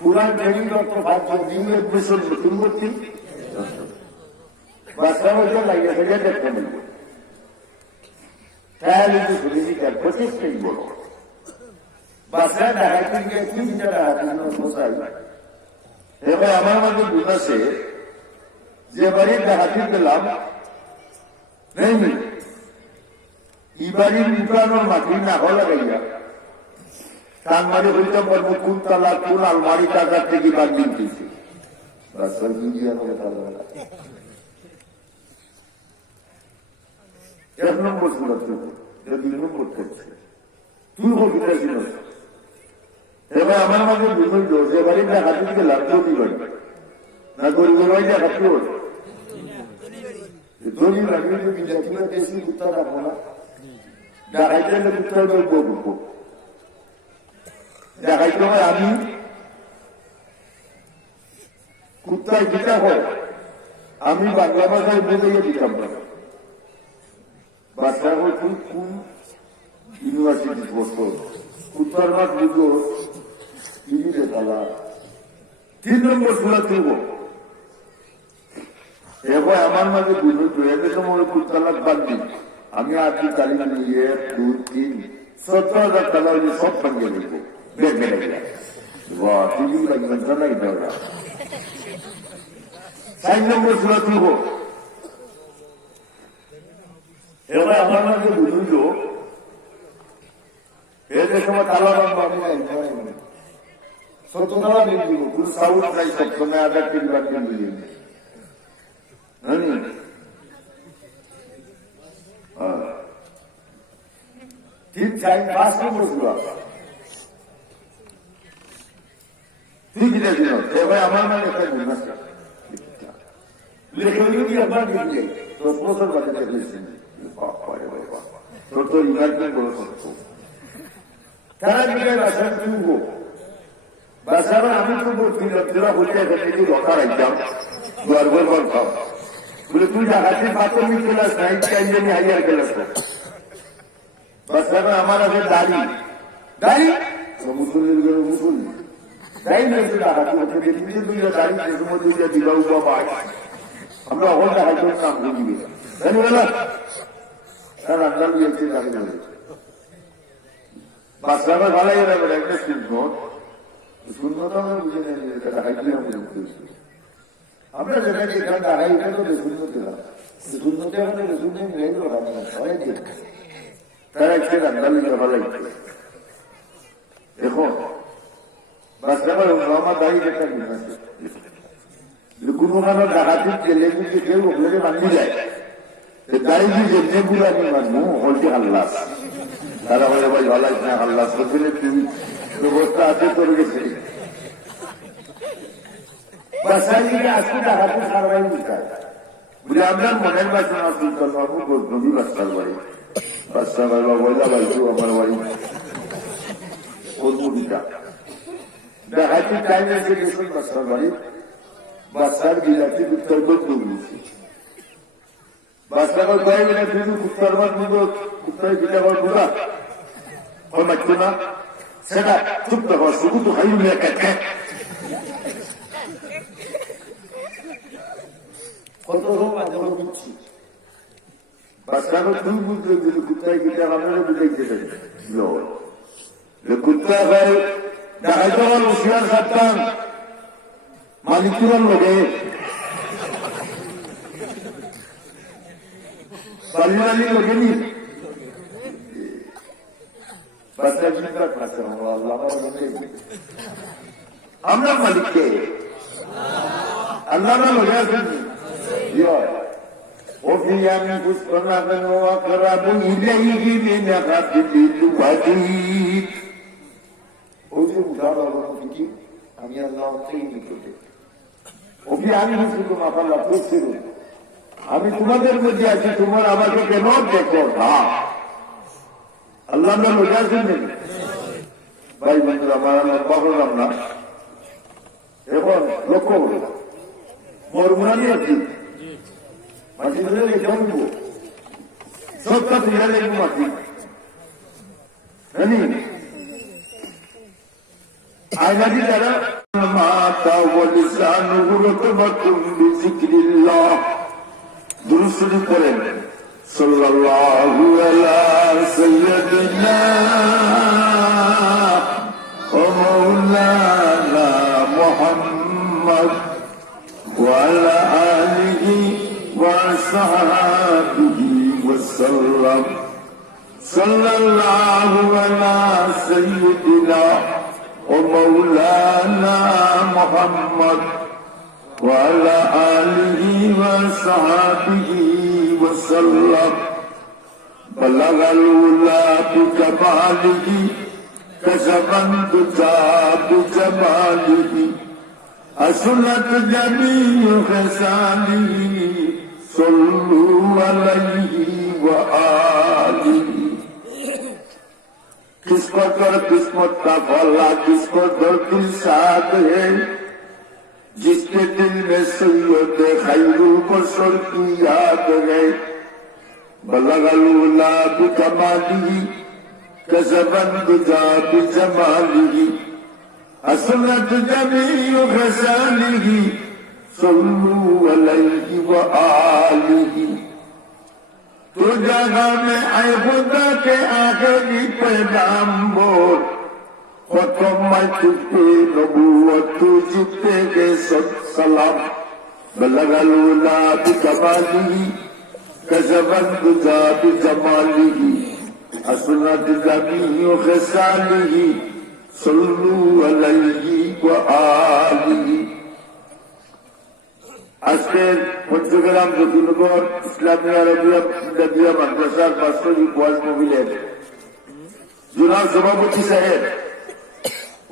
পুরান ট্রেনিং করতে পারছো নিউ এডমিশন নতুন ভর্তি বাচ্চা বলতে লাগিয়ে থেকে দেখতে মিলবে তাহলে তো শুনেছি তার প্রচেষ্টাই বলো বাচ্চা ডাকাতি গিয়ে তিনটা ডাকাতি বসাই এবার আমার মাঝে বুঝাছে যে বাড়ি ডাকাতি গেলাম নেই এবারই লুটানোর মাটি না হলে গাইয়া তার মানে বলতে পারবো কোন তালা কোন আলমারি টাকার থেকে বাগিয়ে দিয়েছে এক নম্বর ছিল দুই নম্বর করছে তুই হচ্ছিল এবার আমার মাঝে বুঝল যে বাড়ি ডাকাতি গেলাম গরিব বাড়ি না গরিবের বাড়ি ডাকাতি হল গরিব আমি যদি জাতীয় দেশি কুত্তা রাখবো না ডাকাইতে কুত্তা বলবো দেখাইতে হয় আমি কুত্তায় দিতে হয় আমি বাংলা ভাষায় বুঝাইয়ে দিতাম না বাচ্চা তুই কোন ইউনিভার্সিটি পড়তো কুত্তার মাঠ বুঝো ইংলিশে তালা 3 নম্বর সুরা তুলব এবার আমার মাঝে বুঝো তো এদের সময় কুত্তালাক বাদ দিই আমি আজকে তালিকা নিয়ে 1 2 3 17,000 টাকা সব সঙ্গে দেবো চার নম্বর সুরা তুলব এবার আমার মাঝে বুঝল এদের সময় তালা বান্ধব আমি সত্যতলা দিয়ে দিব কোন সাউথ নাই সবসময় আধার টিভি বাদ দিয়ে ঠিক চাই 5 নম্বর সুরা তুই কিনে দিল এবার আমার মানে একটা গুণাস লিখে যদি একবার দিলে তো প্রথম বাজে দেখলেছেন তোর তো ইমার্জেন্ট বড় সত্য তারা দিকে বাসার তুলব বাসার আমি তো বলছি তোরা বলতে এখানে রকা রাখতাম গর্বের বল খাও বলে তুই ডাকাতি প্রাথমিক ক্লাস 9 10 হাইয়ার ক্লাস বাসার আমার আছে দাড়ি মুসলিম মুসলিম তাই নিয়েছে ডাকাতি হচ্ছে পৃথিবীতে দুইটা দাড়ি যে সময় দুইটা দিবা বাবা আমরা অল ডাকাতি নাম বুঝিবে জানি বলা তার আন্দাজ দিয়েছে দাড়ি ধরে বাচ্চারা ভালো এরা বলে একটা শূন্যতা আমরা বুঝে নেই ডাকাতি আমরা যেটা যেখানে দাঁড়াই এটা তো শূন্যতে শূন্যতে আমাদের শূন্য নেই তো সবাই দেখে তারা একটা আন্দাজ দিতে ভালো এখন বাচ্চারা আমার দাঁড়িয়ে একটা গুণ আছে কোনো কারণ ডাকাতি গেলে কিন্তু কেউ ওগুলোকে বান্ধি যায় দাঁড়িয়ে যেমনি গুলো আমি মানবো হলটি আল্লাহ তারা বলে ভাই ভালো না আল্লাহ সত্যি তুই ব্যবস্থা আছে তোর গেছে বাচ্চাদিকে আজকে ডাকাতি সারবাই দিতায় বলে আপনার মনের বাচ্চা সুলতান বাবু গজনবী বাচ্চার বাড়ি বাচ্চা বাবা বইলা বাড়ি আমার বাড়ি কর্মবিটা ডাকাতি টাইম এসে গেছেন বাচ্চার বাড়ি বাচ্চার বিলাতি উত্তর দিয়েছি বাচ্চাকে কয়ে গেলে শুধু কুত্তার বাদ নিব কুত্তায় বিটা বল বুঝা ওর মারতো না সেটা চুপ দেখো শুধু তো খাই নিয়ে কাটে কত সময় বুঝছি বাচ্চাকে তুই বুঝলে যদি কুত্তায় বিটা আপনারা বুঝাইতে পারি কুত্তা খাই ডাকাইতে আমার হুশিয়ার সাবধান মালিকুরার লোকে বালি লোকে নি বাচ্চা চিন্তা করছে আমরা মালিককে আল্লাহ লোকে আছেন وفي أنفسنا وأقرب إليه من حبل الوريد আমি আল্লাহ আমি তোমাদের মধ্যে আছি তোমার আমাকে কেন দেখো না আল্লাহ মজা আছেন ভাই বন্ধু আমার লম্বা করলাম না এখন লক্ষ্য হল মরমুরানি আছি মাটি ধরে রেখে উঠবো সবটা ফিরে লেগো মাটি জানি আয়নাটি যারা মাতা ওয়ালিসানুহু রাতবাতুন বিযিকরিল্লাহ দুরূদ শরীফ পড়েন সাল্লাল্লাহু আলা সাইয়্যিদিনা ওয়া মাওলানা মুহাম্মদ ওয়া আলা আলিহি ওয়া সাহবিহি ওয়া সাল্লাম সাল্লাল্লাহু আলা সাইয়্যিদিনা ومولانا محمد وعلى آله وصحبه وسلم بلغ الأولى بكماله كشف الدجى بجماله حسنت جميع خصاله صلوا عليه وآله किसको कर किस्मत का फला किसको दर दिल साथ है जिसके दिल में सैयद खैरुल बशर की याद है बलगलुला बिकमालिही कसबन दुजा बिजमालिही हसनत जमीउ खसालिही सल्लू अलैहि व आलिही तो जगह में आए खुदा के आखिरी पैगाम बोल खत्म तुझे नबूवत तुझते के सलाम बलगलुला बिकमालिही कसबन दुजा बिजमालिही हसनत जमीउ खसालिही सल्लू अलैहि व आलिही আজকের পঞ্চগ্রাম জকিনগর ইসলামিয়া আরবিয়া মাদ্রাসার বাস্তবিক ওয়াজ মহিলের জুনার সভাপতি সাহেব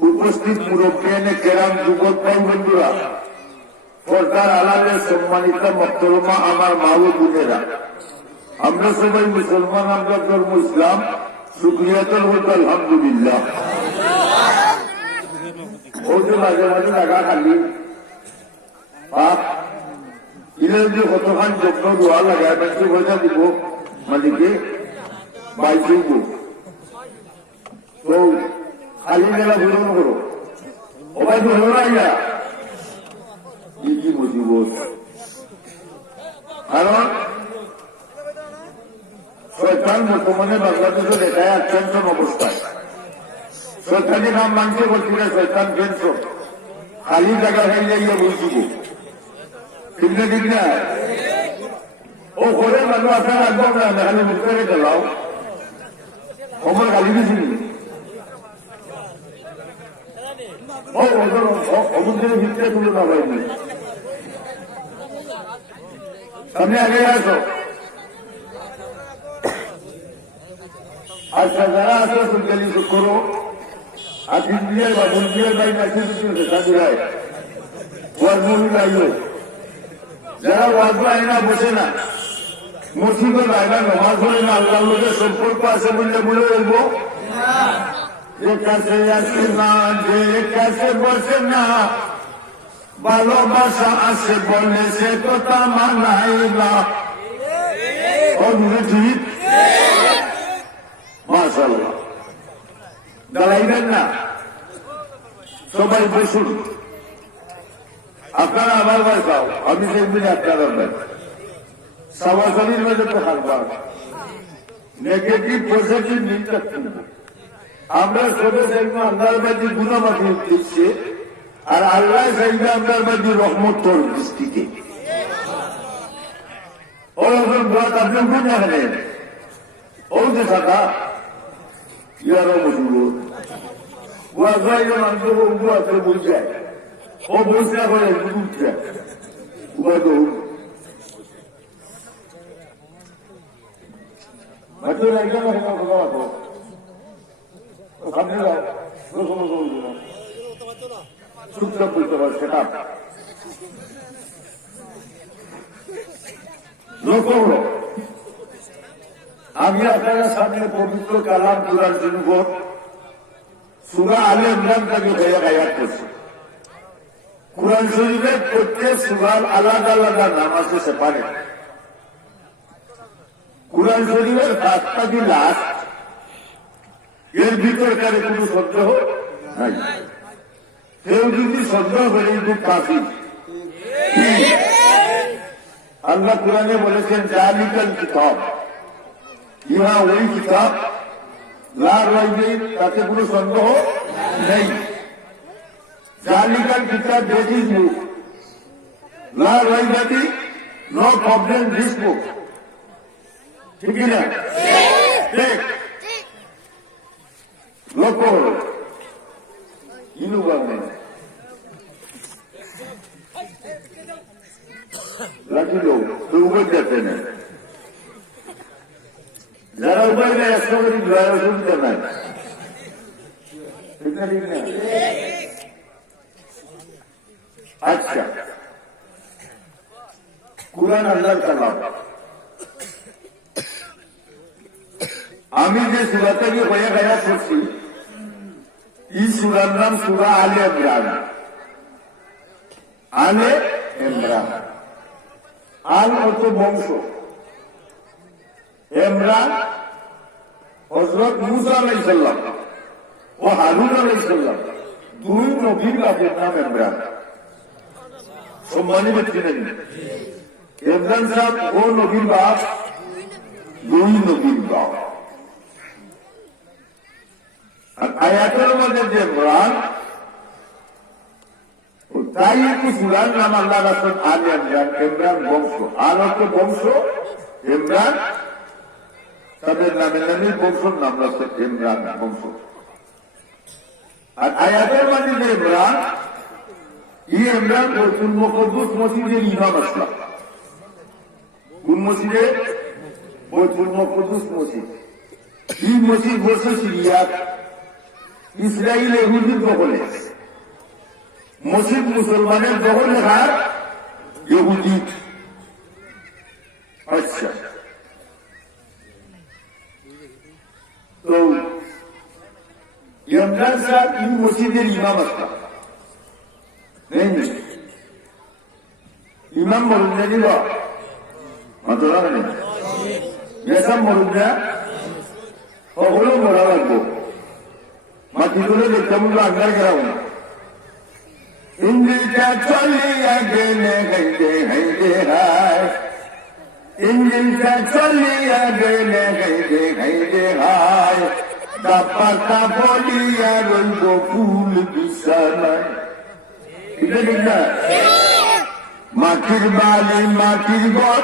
উপস্থিত মুরব্বিয়ানে কেরাম যুবক ভাই বন্ধুরা সরকার আলাদের সম্মানিত মোহতরমা আমার মা ও বোনেরা আমরা সবাই মুসলমান আমরা ধর্ম ইসলাম শুকরিয়াতুল হক আলহামদুলিল্লাহ ও যে মাঝে মাঝে জায়গা খালি পাপ ইলের যে কতখান যত্ন দোয়া লাগায় মানুষ পয়সা দিব মালিকে বাইশইব তো খালি মেলা পূরণ করো ওবাই তো হলো না কি বুঝিব কারণ শয়তান বর্তমানে বাংলাদেশে দেখায় টেনশন অবস্থায় শয়তানি নাম মানছে বলছি না শয়তান টেনশন খালি জায়গা খাইলে ইয়ে বুঝিব ঠিক না ঠিক না ও ঘরে মানুষ আপনার রাখবো না খালি মুখে চালাও খবর খালি দিছিনি অবুদ্ধের ভিতরে তুলে না পাইনি সামনে আগে আসো আচ্ছা যারা আসো সুলকালি করো আর ইন্ডিয়ার বা বন্দিয়ার বাই মেসেজ দিচ্ছে সাদিরায় ওয়াজ মহিলা আইলো যারা ওয়াজ আইনা বসে না মসজিদের আইনা নমাজ পড়ে না আল্লাহর লোকের সম্পর্ক আছে বললে বলে বলবো যে কাছে আসে না যে কাছে বসে না ভালোবাসা আছে বলে সে কথা মানাই না ঠিক মাশাআল্লাহ দাঁড়াইবেন না সবাই বসুন আপনারা আমার ভাই পাও আমি দেখবেন আপনারা ভাই সবাসনির মধ্যে তো হারবার নেগেটিভ পজিটিভ নিতে আমরা সবে চাইবো আল্লাহর বাজি গুণামাফি দিচ্ছে আর আল্লাহ চাইবে আল্লাহর বাজি রহমতর দৃষ্টিতে ওরকম বাত আপনি বুঝে নেন ও যে থাকা ইয়ারও বুঝব ওয়াজাইলে মানুষ উগ্র আছে বুঝে ও বসে করে বুঝছে উপায় তো বাচ্চার একজন কথা রাখো ওখানে যাও চুপচাপ বলতে পারে সেটা লক্ষ্য হলো আমি আপনাদের সামনে পবিত্র কালাম কুরআন শরীফ সূরা আলে ইমরান থেকে আয়াত করছি কুরআন শরীফের প্রত্যেক সূরার আলাদা আলাদা নাম আছে সেপারেট কুরআন শরীফের 5টা যে লাস্ট এর ভিতরকার কোনো সন্দেহ নাই কেউ যদি সন্দেহ করে কিন্তু কাফির। আল্লাহ কোরআনে বলেছেন জালিকাল কিতাব, ইহা ওই কিতাব লা রাইবে, তাতে কোনো সন্দেহ নেই। জালিকাল কিতাব দিস ইজ বুক, লা রাইবে, নো প্রবলেম দিস বুক। ঠিক না? ঠিক। লক্ষ্য হল ইনু বাংলা লাঠি লোক তো উপর যাচ্ছে না, যারা উপায় নেই একশো কোটি ড্রাইভার শুনতে নাই। ঠিক না? ঠিক না? আচ্ছা, কুরআন আল্লাহর কালাম। আমি যে সূরা থেকে কয়েক আয়াত পড়ছি, এই সূরার নাম সূরা আলে ইমরান। আলে ইমরান, আল অর্থ বংশ, ইমরান হযরত মূসা আলাইহিস সালাম ও হারুন আলাইহিস সালাম, দুই নবীর বাপের নাম ইমরান। সম্মানিত ব্যক্তি নেই, ইমরান সাহেব ও নবীর বাপ, দুই নবীর বাপ। আর আয়াতের মধ্যে যে ইমরান, তাই একটু সুরার নাম আল্লাহ রাসূল আলে ইমরান, ইমরান বংশ। আর অর্থ বংশ, ইমরান তাদের নামে নামে বংশর নাম রাখছে ইমরান বংশ। আর আয়াতের মধ্যে যে ইমরান, এই ইমরান বাইতুল মুকদ্দাস মসজিদের ইমাম আসলাম। কোন মসজিদে? বাইতুল মুকদ্দাস মসজিদ। এই মসজিদ বসে সিরিয়া, ইসরায়েল ইহুদির দখলে। মসজিদ মুসলমানের দখলে আর ইহুদি। আচ্ছা, তো ইমরান সাহেব এই মসজিদের ইমাম আসলাম। ইমাম মরুন না দিল মাতলা নেই, এসব মরুন না সকলেও মরা লাগবো। মাটি তুলে দেখতাম আন্দার গেলাম না। ইঞ্জিলটা চলিয়া গেলে গাইতে গাইতে হায়, ইঞ্জিলটা চলিয়া গেলে গাইতে গাইতে হায়, পাতা বলিয়া রইব ফুল বিছানায়। ঠিক না? মাটির বালি, মাটির ঘর,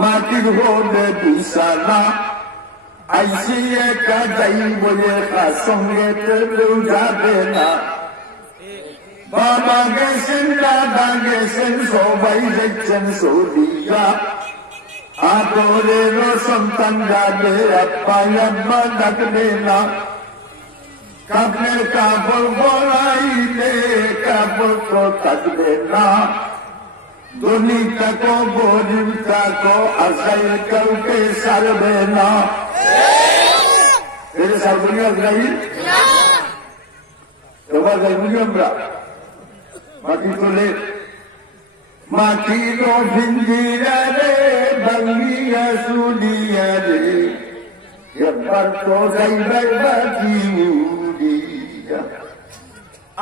মাটির হলে বিছানা, আইসি একা যাইব একা, সঙ্গে কেউ যাবে না। বাবা গেছেন, দাদা গেছেন, সবাই দেখছেন সৌদিয়া, আদরের সন্তান যাবে, আব্বা আম্মা ডাকবে না। কাপড়ের কাপড় বলাইলে কাপড় তো থাকবে না। ধনী থাকো গরিব থাকো, আসাই কাউকে সারবে না। এটা সারবনি আজরাইল? এবার যাইবনি আমরা মাটি তোলে। মাটির ভিঞ্জিরা রে, ভাঙ্গিয়া শুনিয়া রে, এবার তো যাইবার বাকি উড়িয়া।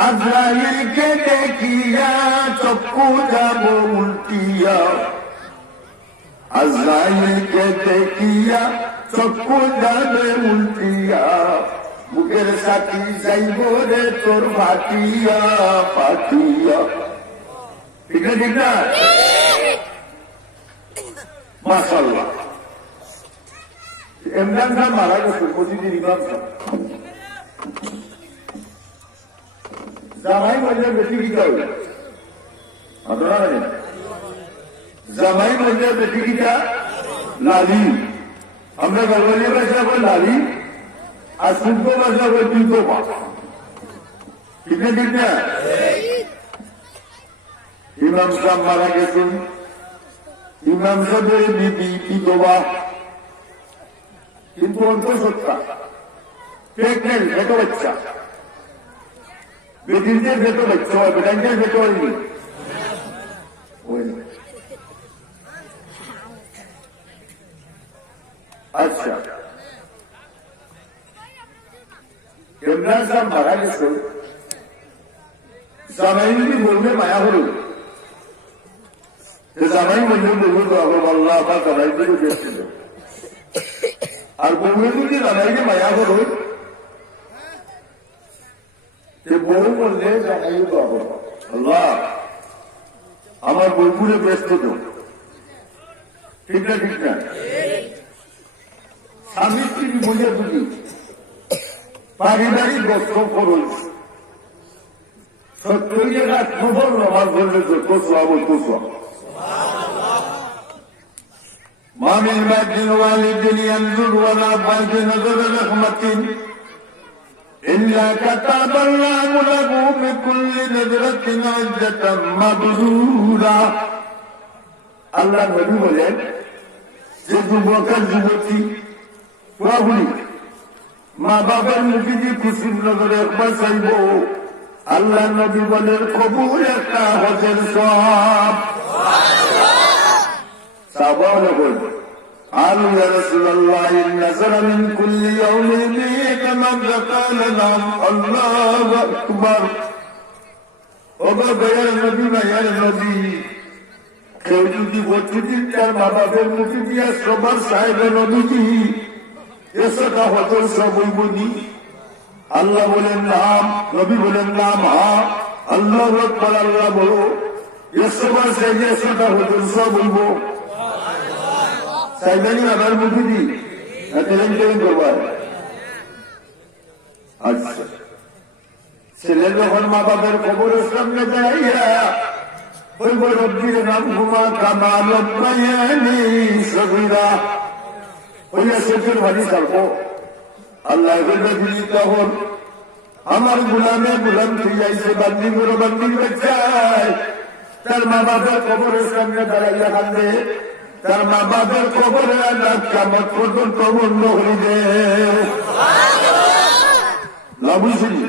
আজরাইলকে দেখিয়া চক্ষু যাব উল্টিয়া, আজরাইলকে দেখিয়া চক্ষু যাবে উল্টিয়া। বুকের সাথী যাইব রে তোর ফাটিয়া ফাটিয়া। ঠিক না? ঠিক না? মাশাআল্লাহ, ইমরান খান মারা গেছে, মসজিদের ইমাম সাহেব। জামাই মজা বেশি গীতা হইল, আপনারা জানেন? জামাই মজা বেশি গীতা লালি। আমরা গলবালিয়া ভাষা বল লালি, আর শুদ্ধ ভাষা বল বিধবা। ঠিক না? ঠিক না? ইমাম সাহেব মারা গেছেন, ইমাম সাহেবের বিবি বিধবা, কিন্তু অন্তঃসত্ত্বা প্রেগনেন্ট, ভেত বাচ্চা। বেদিনদের ভেত বাচ্চা হয়, বেটাইনদের ভেত হয়নি। আচ্ছা, ইমরান সাহেব মারা গেছেন, জামাই যদি বললে মায়া হল জামাই বললে বলবো আল্লাহ আবার জামাই দিকে দেখছিল আর বউয়ে যদি জামাইকে মায়া হল বউ বললে জামাই আল্লাহ আমার বউগুলো ব্যস্ত তো ঠিক না ঠিক না স্বামী স্ত্রী বুঝে বুঝি পারিবারিক গঠন করুন সত্যই জায়গা খবর নমাজ করলে তো কোসা বলতো ما من بعد والد ينظر ولا بعد نظر رحمة إلا كتب الله له بكل نظرة عزة مبرورا আল্লাহ নবী বলেন যে যুবক আর যুবতী প্রভুলি মা বাবার মুখে যে খুশির নজরে একবার চাইব আল্লাহ নবী বলেন কবুল একটা হজের সব সাহাবারা বলেন قالوا يا رسول الله إن نزل من كل يوم إليك ماذا قال لهم الله أكبر وبابا يا نبي ما يا نبي কেউ যদি প্রতিদিন তার মা বাপের মুখে দিয়া সবার সাহেবের নবীজি এসটা হতো সবই বলি আল্লাহ বলেন নাম নবী বলেন নাম হা আল্লাহ আকবার আল্লাহ বলো এসবার সাহেবে এসটা হতো সব বলবো সাইবানি আমার মুখে দি তেলেন তেলেন করবার আচ্ছা ছেলে যখন মা বাপের খবরের সামনে যাইয়া বলবো রব্বির নাম হুমা কামা রব্বায়ানি সগীরা ওইয়া শেখের বাড়ি থাকবো আল্লাহ বলবে দিলি তখন আমার গুলামে গুলাম ঠিক যাইছে বান্দি গুলো বান্দি বাচ্চায় তার মা বাপের খবরের সামনে দাঁড়াইয়া কান্দে তার মা বাপের খবরে আল্লাহ কেমন পর্যন্ত বন্ধ হয়ে দে না বুঝলি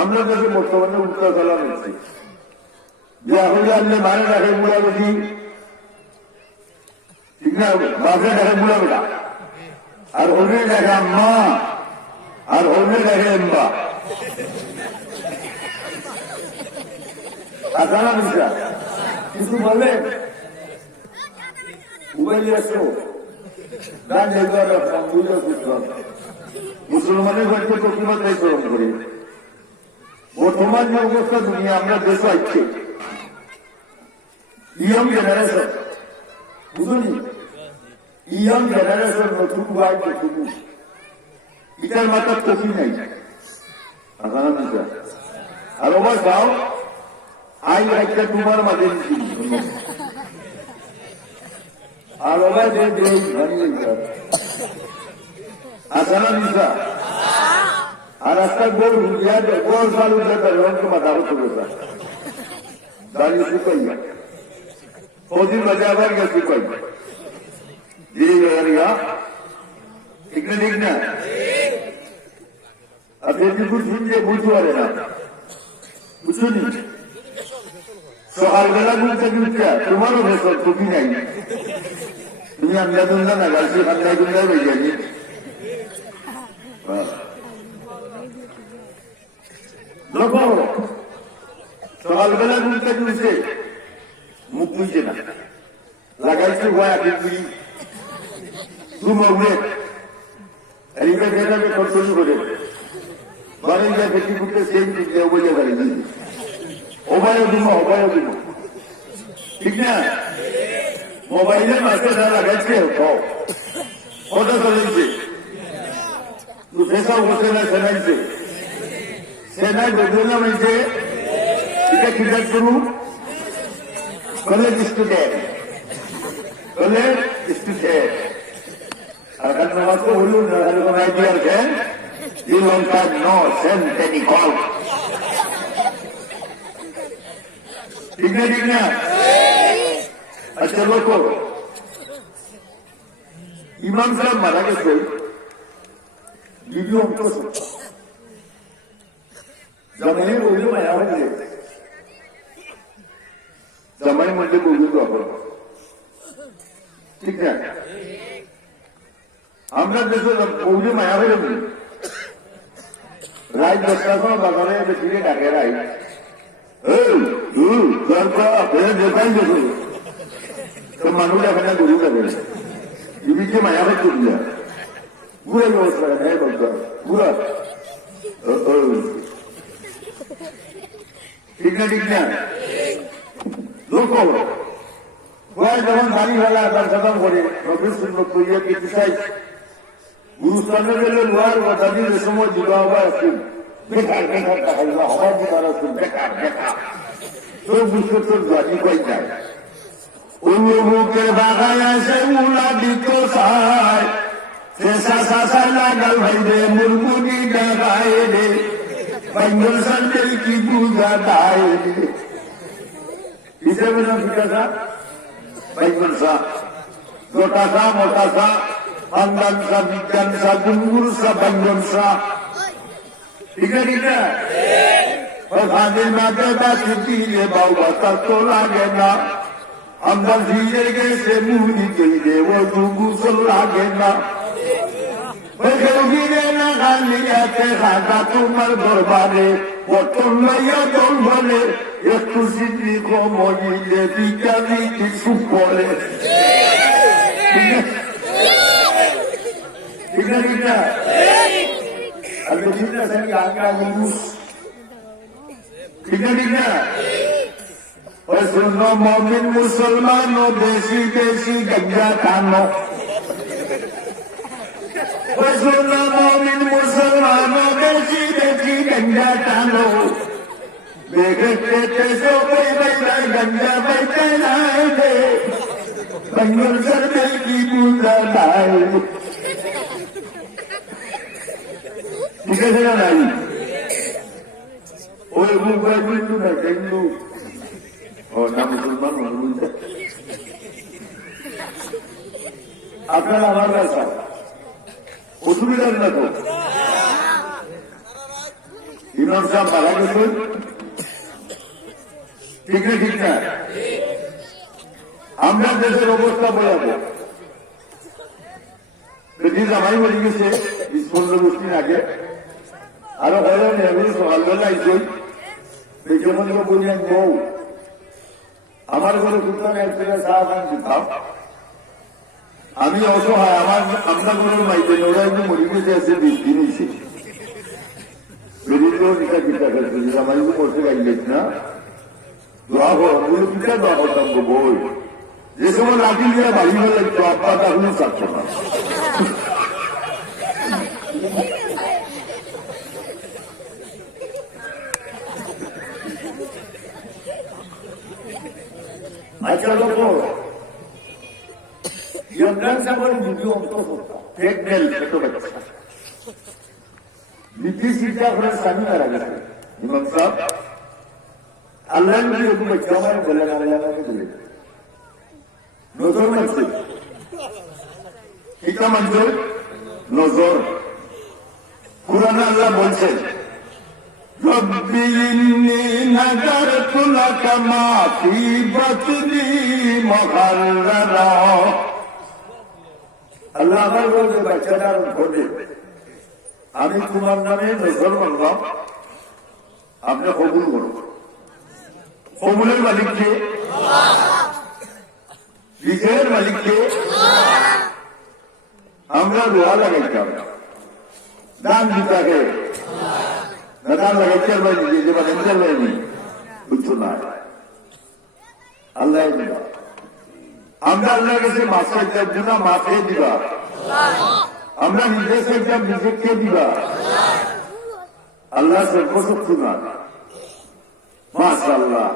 আমরা কাছে বর্তমানে উল্টা খেলা হয়েছি বিয়া হলে আনলে মারে রাখে বুড়া বেশি ঠিক না বাপে রাখে বুড়া বেটা আর ওনে দেখে আম্মা আর ওনে দেখে এম্বা আসানা মিশা কিছু বলে মোবাইলে আসো গান মুসলমানের বাড়িতে প্রতিবাদ গ্রহণ করি বর্তমান যে অবস্থা দুনিয়া আমরা দেশ আইছে ইয়ং জেনারেশন বুঝলি ইয়ং জেনারেশন নতুন ভাই নতুন এটার মাথার কপি নাই আর ওবার গাও আই একটা তোমার মাঝে আর ওবার যে আসানা নিশা আর রাস্তায় গোল গোল চালু রঙকে মাথা করতে দাঁড়িয়ে শুকাইয়া কদিন বাজে আবার গিয়ে শুকাই দিয়ে গেয়া ঠিক না ঠিক না আর যেটুকু শুনলে বুঝতে পারে না বুঝলি সকালবেলা ঘুরতে ঘুরতে তোমারও ভেতর টুপি নাই তুমি আমরা দুন্দা না গাছি খান্দায় দুন্দায় হয়ে যাবি সকালবেলা ঘুরতে ঘুরতে মুখ বুঝছে না লাগাইছে ভয় আগে বুঝি তুমি এইটা যেটাকে কন্ট্রোল করে বাড়ি যা ফেটি ঘুরতে সেই বোঝা পারি ওভারও দিব ঠিক না মোবাইলের মাঝে না লাগাইছে ফটো চলেছে সেসব বসে না সেনাইছে সেনাই বদলে হয়েছে এটা ক্রিকেট করুন কলেজ স্টুডেন্ট আর নামাজ তো বলুন কোন আইডিয়ার ফ্যান শ্রীলঙ্কার নো সেন্টেনি কল ঠিক না ঠিক না আচ্ছা লোক ইমাম সাহেব মারা গেছে ভিডিও অঙ্ক জামাই বললে মায়া হয়ে জামাই মধ্যে বললে তো ঠিক না আমরা দেশে বৌদি মায়া হয়ে রাত 10টার সময় বাজারে বেশি ডাকে রাই দেখাই দেখো তো মানুষ এখানে গরু যাবে ইবিকে মায়া করতে দিয়া ঘুরে ব্যবস্থা হ্যাঁ বলতো ঘুরা ঠিক না ঠিক না লোক যখন গাড়ি ফেলা তার খতম করে গুরুস্থানে গেলে লোহার কথা দিয়ে সময় দিবা আবার আসছেন বেকার বেকার টাকা দিবা হবার দিবার আসছেন বেকার বেকার তোর বুঝতে তোর গাড়ি কই যায় মুখের বাগায় আসে মুলা দিত সাই শাসা লাগাল ভাইবে মুরমুনি দেখায় রে বেঙ্গল সান্ডেল কি বুঝা দায় রে হিসেবে না ফিকাসা বেঙ্গল সা छोटा सा मोटा सा खानदान सा विज्ञान सा गुनगुर सा बंधन सा ठीक है और खाने माते बात दिए बाबा तक तो लागे ना अंदर धीरे के से मुड़ी गई दे वो दुगु सो लागे ना गिरे ना खाली आते खाना तुम्हार बर्बादे वो तुम नया तुम भले एक खुशी को मोजी ले बिचारी की सुपोले ठीक है Argentina sendiri angka lulus ठीक है और सुनो मोमिन मुसलमानों देसी देसी गंजा खानो और सुनो मोमिन मुसलमानों देसी देसी गंजा खानो देखते तेजो भाई गंजा बैठे लाए थे बंगल सर दिल की पूजा लाए ठीक है ना नहीं और मुंबई बिंदु ना हिंदू और ना मुसलमान हिंदू আপনারা আমার কাছে অসুবিধা না তো ইমাম সাহেব মারা গেছেন ঠিক না আমরা দেশের অবস্থা বলাবো ব্রিটিশ আমারই বলে গেছে 15-20 দিন আগে আরো হয়রান এগুলো সকালবেলা আইসই যখন বললেন বউ আমার ঘরে সুতরাং এক জায়গায় চা পান দিতাম আমি অসহায় আমরা ঘরের মাইতে ওরা একটু মরি গেছে আছে 20 দিন এসে বেরিয়েও নিশা চিন্তা করছে আমার একটু করতে গাইলেন না দোয়া করো পিঠা দোয়া করতাম গো বই যে সময় লাঠি দিয়ে বাড়ি হলে তো আপা তাহলে চাচ্ছ না আচ্ছা লোক ইমরান সাহেবের ভিডিও ফেক মেল ছোট বাচ্চা ব্রিটিশ শিক্ষা করে স্বামী মারা গেছে ইমাম সাহেব আল্লাহ নবী ওই বাচ্চা আমার বলে না আমাকে বলে নজর মানছে কিটা মানছে নজর কুরআনে আল্লাহ বলছেন রব্বি ইন্নী নাযারতু লাকা মা ফি বাতনি মুহাররারা আল্লাহ আমার বলছে বাচ্চাটার ঘটে আমি তোমার নামে নজর মানলাম আপনি কবুল করুন কবুলের মালিককে বিজয়ের মালিককে আমরা দোয়া লাগাইতাম দান দিতে দান লাগাইতে পারি যে বানাইতে পারিনি বুঝছো না আল্লাহ দিবা আমরা আল্লাহর কাছে মাফ চাইতাম গুনাহ মাফ করে দিবা আমরা নিজের চাইতাম নিজেকে দিবা আল্লাহ সর্বশক্তি না মাশাআল্লাহ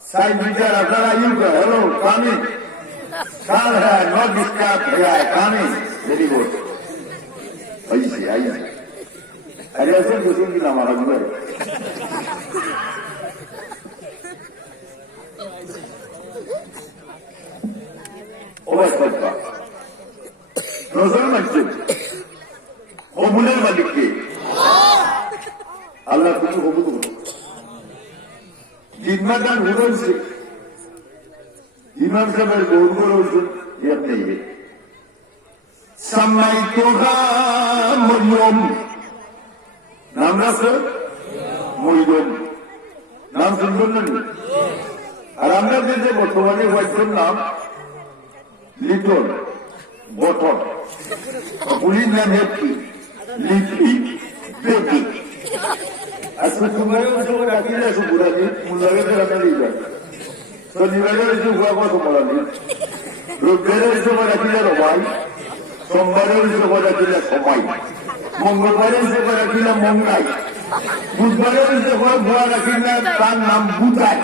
साई विचार আপনারা ইউকা হ্যালো কামি কাল হ্যাঁ নট ডিস্টার্ব হ্যাঁ কামি ভেরি গুড আইসি আরে আসেন বসুন কি নাম আমার ঘরে ওবাস বাবা নজর মানছে কবুলের মালিককে আল্লাহ তুমি কবুল করো জিম্মাদার হয়েছে ইমাম সাহেবের গৌরব হয়েছে নেই সাম্মাই তোহা মরিয়ম নাম আছে মরিয়ম নাম শুনবেন না? আর আমরা যে বর্তমানে হোয়াইটের নাম লিটল বটন, পুলিশ নাম হেপি লিপি বেটি। আজকে তোমার রাখিলে আসো বুড়ালি মুলাগে রাখা দিয়ে যাবে। শনিবারের এসে হুয়া কথা বলালি, রোববারের এসে রাখিলে রবাই, সোমবারের এসে রাখিলে সময়, মঙ্গলবারের এসে রাখিলে মঙ্গাই, বুধবারের এসে ভুয়া রাখিলে তার নাম বুধাই।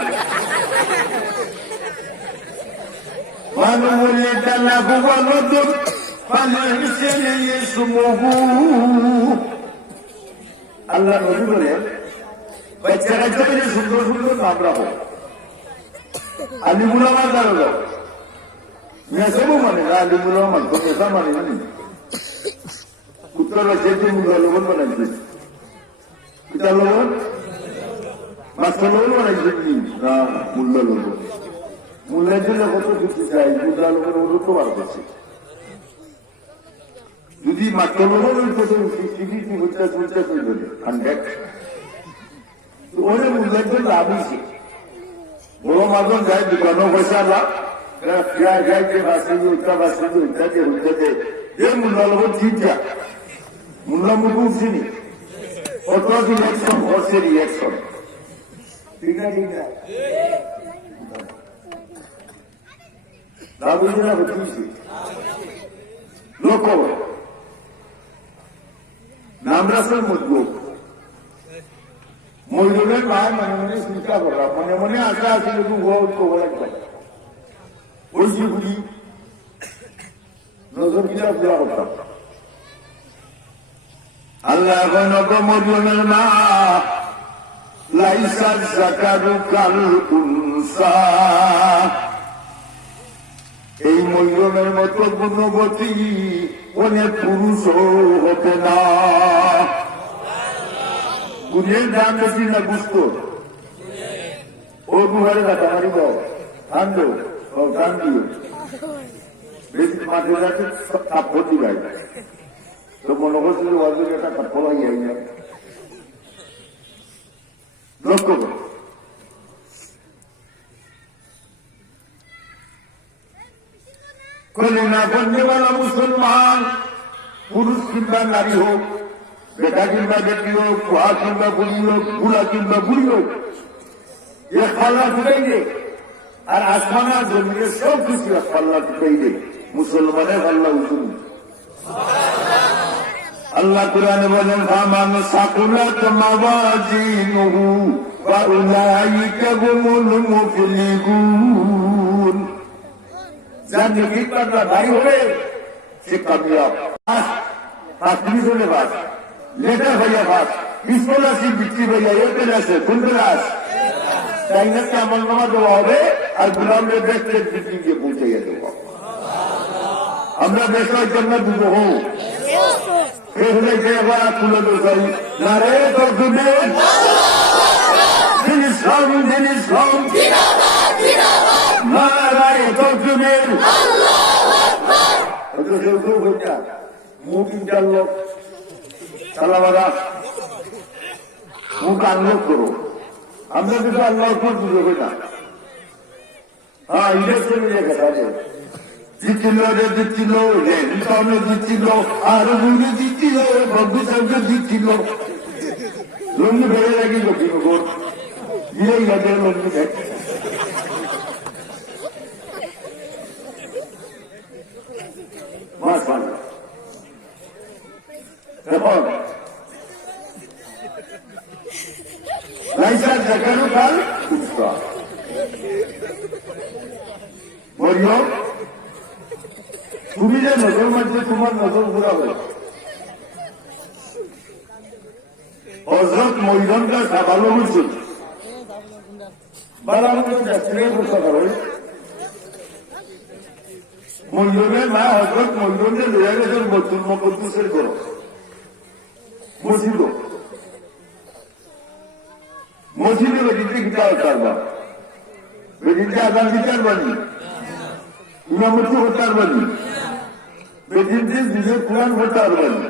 মানবলে টানা বুবা নতুন আল্লাহ নবী বলে বাচ্চারা যখন সুন্দর সুন্দর নাম রাখো, আলিমুল আমার দাঁড়ো মেসবও মানে না, আলিমুল আমার মেসা মানে জানি উত্তর রাজ্যে মুল্লা লবণ বানাইছে, পিতা লবণ মাস্টার লবণ বানাইছে না, মুল্লা লবণ। মূল্যের জন্য কত কিছু চাই, মুদ্রা লোকের অনুরোধ বার করছে। যদি মাত্র লোকের ওরে মূল্যের জন্য লাভ হয়েছে। বড় মাজন যায় দোকানও পয়সা লাভ যায় যে বাসে উঠা বাসে উঠাতে উঠাতে যে মূল্যা লোক ঠিকঠাক মূল্যা মুখ উঠছিনি কত রিয়াকশন হচ্ছে রিয়াকশন, ঠিক না ঠিক না লোক নাম রাসেল মজবুত মজুরের মায়ের মনে মনে চিন্তা করা, মনে মনে আশা আছে কিন্তু ওই যেগুলি নজর কিনা দেওয়া করতাম। আল্লাহ মজুরের মা লাইসার জাকারু কাল উনসা, এই ময়ূরের মতো গুণবতী অনেক পুরুষও হতে না। গুণের দাম বেশি না গুস্ত ও দুহারে কথা মারি দাও ধান দো ধান দিও বেশি মাঠে যাচ্ছে কাপড় দিবাই তো মনে করছিল ওদের একটা কাপড় হয়ে যায় লক্ষ্য করো। কলিমা বন্ধেওয়ালা মুসলমান পুরুষ কিংবা নারী হোক, বেটা কিংবা বেটি হোক, বুড়া কিংবা বুড়ি হোক, বুড়া কিংবা বুড়ি হোক, এ খাল্লা ফুটাই দে। আর আসমানা জমিয়ে সব কিছু খাল্লা ফুটাই দে, মুসলমানের খাল্লা উঠুন। আল্লাহ কোরআনে বলেন ফামান সাকুলাত মাওয়াজিনুহু ফাউলাইকা হুমুল মুফলিহুন। যার নেকি পাগলা ভাই হবে সে কামিয়াব। পুলিশে বাস লেটার ভাইয়া বাস স্কলারশিপ বিক্রি ভাইয়া এর পেলে আছে কোন ক্লাস চাইনাকে আমল নামা দেওয়া হবে আর গুলামদের দেখতে বিক্রি গিয়ে পৌঁছাইয়া দেবো। আমরা দেশের জন্য দুটো হোক খুলে দোষাই না রে তোর দুদিন জিনিস মুখ ইন্টারলোক সালামারা মুখ আনলোক করো। আমরা কিন্তু আল্লাহ সুযোগ না। হ্যাঁ ইন্ডাস্ট্রি কথা আছে জিতছিল রে জিতছিল রেন্টনে জিতছিল আর বুড়ি জিতছিল ভবিষ্যতে জিতছিল লঙ্গি ভেবে লাগি লক্ষ্মী গোট গিয়ে গেছে লঙ্গি ভেবে মাস ভালো এখন লাইসার দেখানো কাল বলিও তুমি যে নজর মাঝে তোমার নজর ঘুরাবে হজরত মৈদানটা সাবালো হয়েছে মৈদনের মা হজরত মৈদনে লইয়া গেছেন বৈতুল মুকদ্দুসের ঘর মসজিদ মসজিদে বেদিনতে গীতা পারবা বেদিনতে আদান দিতে পারবানি ইমামতি হতে পারবানি বেদিনতে নিজের কোরআন হতে পারবানি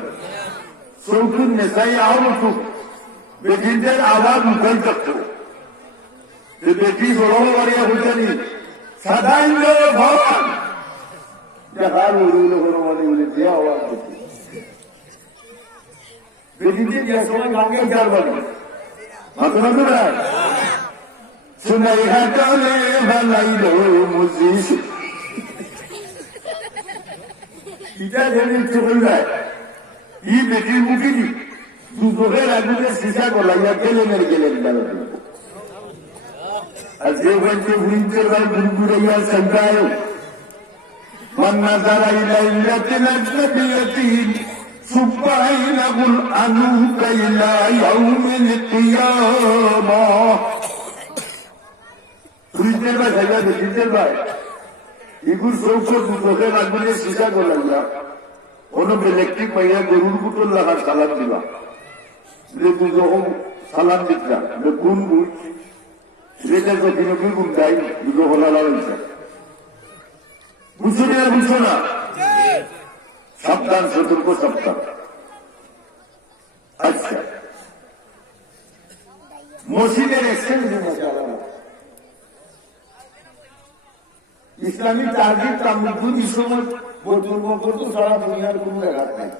চৌকুন নেশাই আওয়াজ উঠুক বেদিনদের আওয়াজ উঠাই থাকতো বেটি জড়ো বাড়িয়া বুঝানি সাদাইন ভগবান দেখার উড়ুলো কোনো মানে উড়ে দিয়ে আওয়াজ করছে বেটিতে যে সময় ভাঙে চার বাড়ি মাথা মাথা রায় শুনাই হাটালে ভালাইল মুজিস ইটা যেন চলে যায় ই বেটির মুখে দি দুধের আগুনে সিসা গলাইয়া গেলেন আর গেলেন বেড়াতে আর যে বলছে ঘুরিতে যায় ঘুরঘুরাইয়া সন্ধ্যায় মান্না যারা ইলাইলাতে নাজবিয়াতিন সুবাইনাহুল আনু কাইলা ইয়াউমিল কিয়ামাহ ঘুরিতে ভাই সাইবা ঘুরিতে ভাই ইগুর চৌকর দুধের আগুনে সিসা গলাইয়া কোনো ইলেকট্রিক পাইয়া গরুর কুটোর লাগার সালাম দিবা যখন সালাম দিতা কোন বুঝ সেটা তো দিনকে গুণ দেয় দুটো হলা লাগাইছে বুঝছো না বুঝছো না সাবধান সতর্ক সাবধান আচ্ছা মসজিদের এক্সচেঞ্জ ইসলামী তার্কিক তামুদ্দুন এই সময় বৈধর্ম করতো সারা দুনিয়ার কোন জায়গা নাই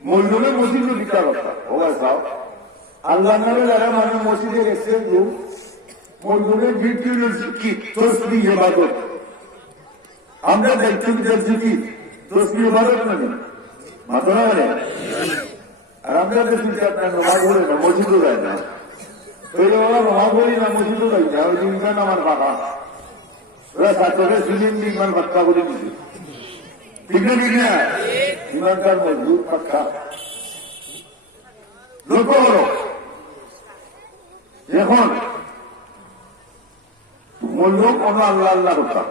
মজলুমে মসজিদের বিচার কথা ওবার সাহ আল্লাহ নামে যারা মানে মসজিদের এক্সচেঞ্জ রুম মজলুমের ভিড় কি তসবি ইবাদত আমরা দেখছি কি তসবি ইবাদত না মাথা না বলে আর আমরা দেখছি আপনার নমাজ হলে না মসজিদও যায় না তৈরি ওরা নমাজ বলি না মসজিদও যাই না ওই দিনকান আমার বাবা ওরা ছাত্রকে সুদিন ইমান হত্যা করে দিচ্ছে ঠিক না ঠিক না ইমানকার মজবুত পাক্কা লক্ষ্য করো এখন মূল্য কোন আল্লাহ আল্লাহ করতাম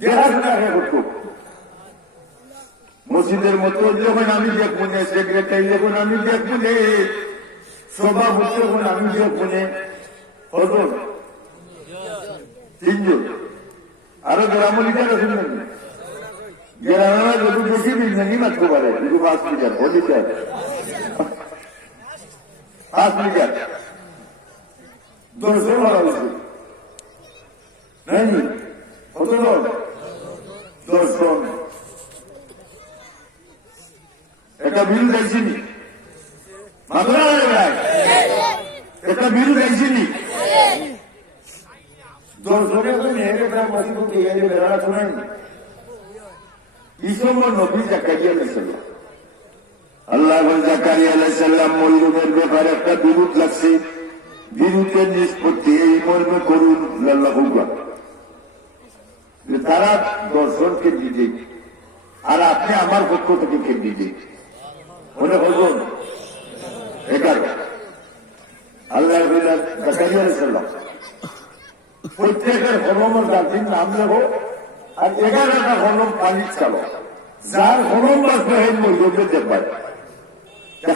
দেখাশোনা করত মসজিদের মতো যখন আমি দেখবো না সেক্রেটারি যখন আমি দেখবো না সভাপতি যখন আমি দেখবো না কতজন তিনজন আরো গ্রামলিকার শুনলেন গ্রামের যত বেশি বিজ্ঞানী মাত্র পারে শুধু 5 লিটার 5 লিটার 5 লিটার 200 করা উচিত নাই কতজন 10 জন একটা বিল দেখছিনি মাত্রা একটা বিল দেখছিনি 10 জনের নেড়ে প্রায় মসজিদ তৈরি বেড়া শোনেন ইসমর নবী জাকারিয়া আলাইহিস সালাম আল্লাহ জাকারিয়া আলাইহিস সালাম মরিয়মের ব্যাপারে একটা বিরোধ লাগছে বিরোধের নিষ্পত্তি এই মর্মে করুন আল্লাহ হুকুম তারা 10 জনকে দিতে আর আপনি আমার পক্ষ থেকে কে দিতে মনে করুন 11 আল্লাহ জাকারিয়া আলাইহিস সালাম প্রত্যেকের হরমের জাতির নাম লেখো আর 11টা হরম পানি চালো যার হরম বাঁচবে হেন মজুরকে দেখবেন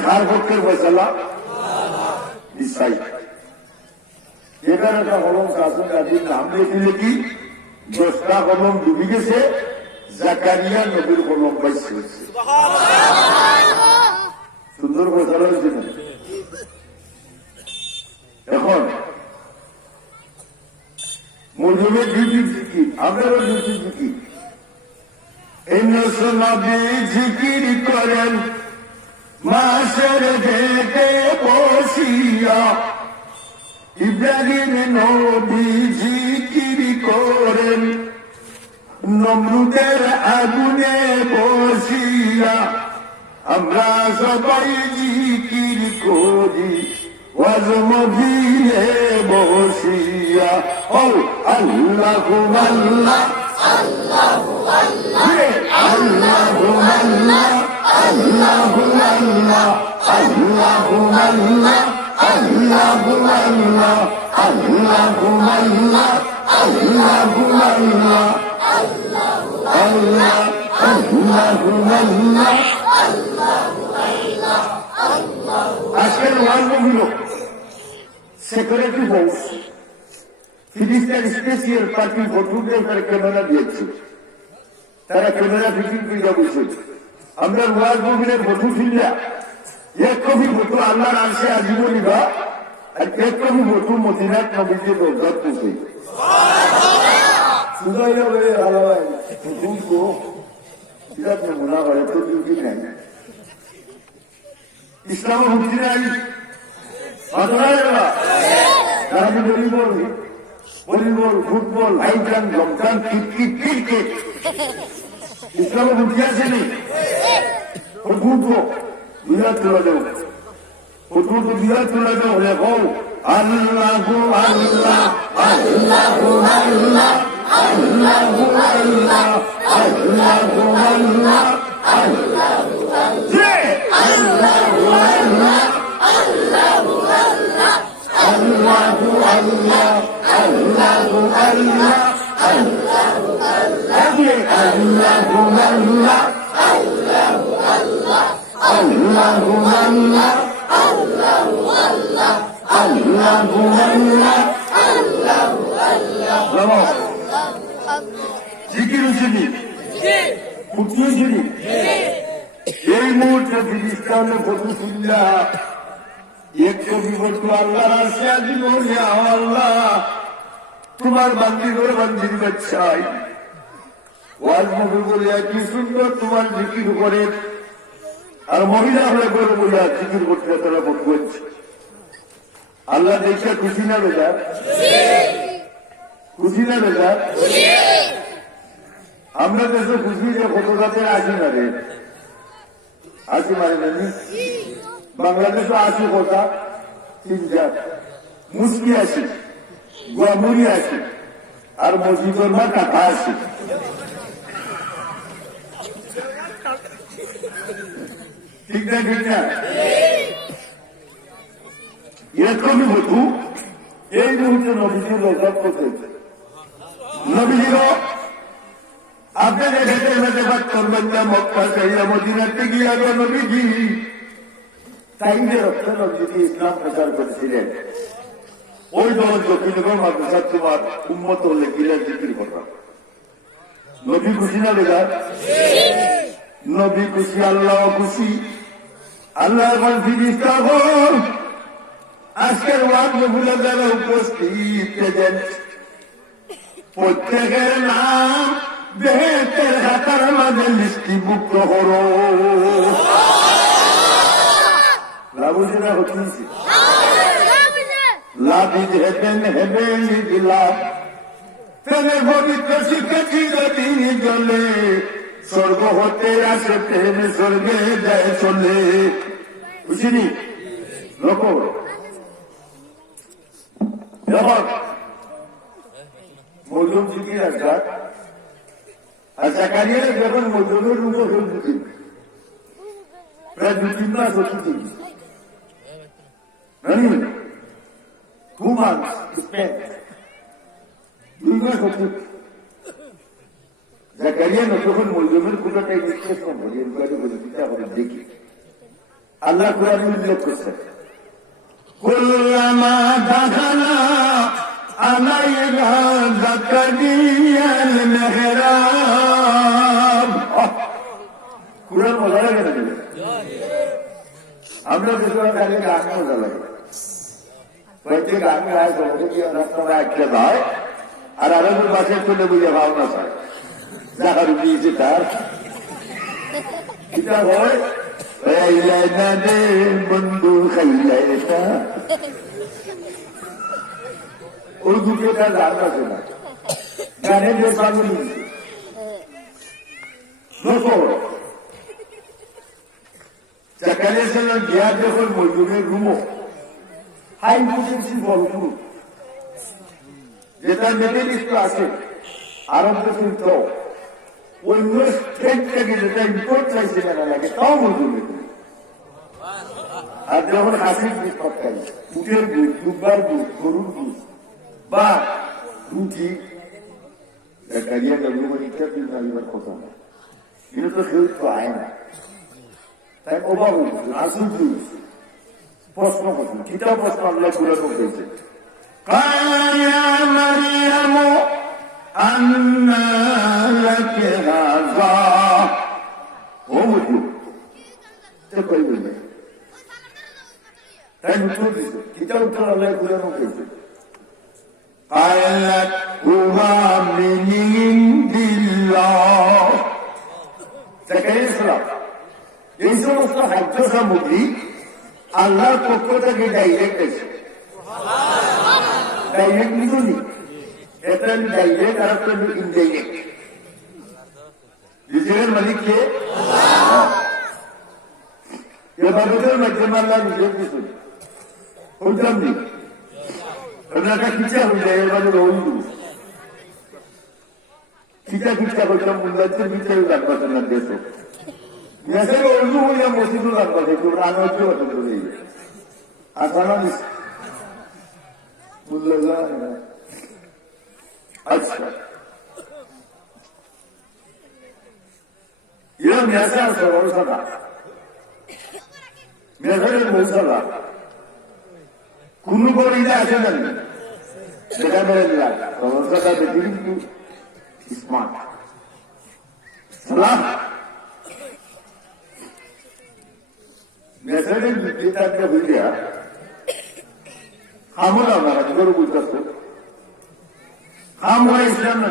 হার পক্ষের ফয়সালা ইসাই 11টা হরম শাসন জাতির নাম লিখে কি 10টা হরম ডুবি গেছে জাকারিয়া নবীর হরম বাইছে সুন্দর ফয়সালা হয়েছে না এখন মজুমের ডিউটি কি আপনারও ডিউটি কি নবী জিকির করেন মাসের ঘেটে বসিয়া ইব্রাহিম নবী জিকির করেন নমরুদের আগুনে বসিয়া আমরা সবাই জিকির করি ওয়াজমভিলে বসিয়া ও আল্লাহু আল্লাহ আল্লাহু আল্লাহ আল্লাহু আল্লাহ আল্লাহু আল্লাহ আল্লাহু আল্লাহ আল্লাহু আল্লাহ আল্লাহু আল্লাহ আল্লাহু আল্লাহ আল্লাহ আল্লাহু আল্লাহ আজকের ওয়াজগুলো সেক্রেটারি হাউস ফিলিস্তিন স্পেশাল পার্টি ভোটুদের তারা ক্যামেরা দিয়েছে তারা ক্যামেরা ফিটিং করে বসে আমরা ওয়াজগুলো ভোটু ফিরলা এক কবি ভোটু আল্লাহর আনসে আজীবনী বা আর একটু বধু মদিনাত নবীকে রোজা পৌঁছে সুদাইয়া বলে আলাদা হুজুরকে সিরাত নমুনা করে তো ডিউটি নাই ইসলাম হুজুর নাই আমি ভলিবল ফুটবল হাইজান লকডাউন ক্রিকেট ইসলাম হুজুর আসেনি ফুটবল বিরাট তোলা দেব ফুটবল বিরাট তোলা দেব হলে হও আল্লাহ আল্লাহ আল্লাহ আল্লাহ আল্লাহু আল্লাহ আল্লাহু আল্লাহ আল্লাহু আল্লাহ আল্লাহু আল্লাহ আল্লাহু আল্লাহ আল্লাহু আল্লাহ আল্লাহু আল্লাহ আল্লাহু আল্লাহ আল্লাহু আল্লাহ আল্লাহু আল্লাহ আল্লাহু আল্লাহ আল্লাহু আল্লাহ আল্লাহু আল্লাহ জিকির শুনি উঠিয়ে শুনি এই মুহূর্তে ফিরিস্তানে ফতুল্লাহ এক কবি বলতো আল্লাহ আসে আজি বলিয়া আল্লাহ তোমার বান্দি করে বান্দির বাচ্চাই ওয়াজ নবী বলিয়া কি সুন্দর তোমার জিকির করে আর মহিলা হলে করে বলিয়া জিকির করতে তারা বোধ করছে আল্লাহ দেখে খুশি না বেজা খুশি না বেজা আমরা দেশে খুশি যে ফটোগ্রাফে আসি না রে আসি মানে জানি বাংলাদেশে আসি কথা 3-4 মুসকি আসি গুয়ামুরি আসি আর মসজিদের মা কাকা আসি ঠিক না ঠিক না এরকমই বধু এই মুহূর্তে নবীজির রোজা করতেছে নবীজিরও আপনাদের ভেতর ভেতর বাদ করবেন না মক্কা চাইয়া মদিনাতে গিয়া গো নবীজি তাইদের রক্ত নবীজি ইসলাম প্রচার করেছিলেন ওই দল দক্ষিণগর মাদ্রাসা তোমার উম্মত হলে গিলেন জিকির করা নবী খুশি না বেগা নবী খুশি আল্লাহ খুশি আল্লাহ এখন ফিরিস্তা হন আজকের ওয়াজ নবুলা যারা উপস্থিত প্রেজেন্ট প্রত্যেকের নাম বেহেতের হাতার মাঝে লিস্টিভুক্ত হল লাভুজি না হচ্ছে লাভিজ হেবেন হেবেন লাভ প্রেমের পবিত্র শিখেছি যদি জলে স্বর্গ হতে আসে প্রেম স্বর্গে যায় চলে বুঝিনি লোক যখন মজুম জিকির আসা আর জাকারিয়া যখন মজুমের রূপ হয়েছে প্রায় 2-3 মাস হচ্ছে জানি 2 months spent 2 মাস হচ্ছে জাকারিয়া যখন মজুমের কোনটা বিশ্লেষণ করি এনকোয়ারি করে চিন্তা করে দেখি আল্লাহ কোরআন উল্লেখ করছে কুল্লামা দাখালা আলাইহা জাকারিয়াল মেহরাব কুরআন মজা লাগে না আমরা দেখলাম খালি গান মজা লাগে কয়েকটি গান গায় সমুদ্র দিয়ে রাস্তা একটা যায় আর আরেকজন বাসে চলে বুঝে ভাবনা চায় যাহার দিয়েছে তার এটা হয় বন্ধু খাইলাইটা ওই দুটো তার গান আছে না গানের যে পাগল জাকারিয়া সাল্লাম গিয়া যখন মজুমের রুমো হাই পোটেন্সি বলপুর যেটা মিডল ইস্ট আছে আরব দেশের তো অন্য স্টেট থেকে যেটা ইম্পোর্ট চাইছে না লাগে তাও মজুমে আর যখন হাসির দুধ পাকাই উটের দুধ দুবার দুধ গরুর দুধ বা রুটি জাকারিয়া নবী ইত্যাদি নাইবার কথা না এটা তো কেউ তো আয় না তাই অভাব হয়েছে আসুন প্রশ্ন করছেন কিতাব প্রশ্ন আল্লাহ ঘুরে করতেছে কায়া মারিয়াম আন্না লাকি হাযা ও মুজু তে কই বলে তাই উত্তর দিছে কিতা উত্তর আল্লাহ কুরআনে কইছে قالت هو من عند الله জাকারিয়া সালাম এই সমস্ত খাদ্য সামগ্রী আল্লাহর পক্ষ থেকে ডাইরেক্ট এসে ডাইরেক্ট নিগুনি এটা ডাইরেক্ট আর একটা ইনডাইরেক্ট রিজিকের মালিক কে ইবাদতের মাধ্যমে আল্লাহ রিজিক দিয়েছেন বুঝলাম নি আপনারা কিচ্ছা হয়ে যায় এবারে রইল কিচ্ছা কিচ্ছা করতাম মুল্লাদের বিচারে লাগবে না দেশ মেসের অর্জু হইয়া মসজিদও লাগবে একটু রানজ্য হতে ধরে আসানা দিস মুল্লা আচ্ছা এরা মেসা সরল সাদা মেসের মৌসালা কোন বড়িটা আছে না সেটা বেড়ে দিলাম সরলসাদা দেখি কিন্তু স্মার্ট সালাম মেসেজের বিদ্যুৎটা হইয়া খামল আপনারা গরু বুঝতেছ খাম হয়ে ইসলাম না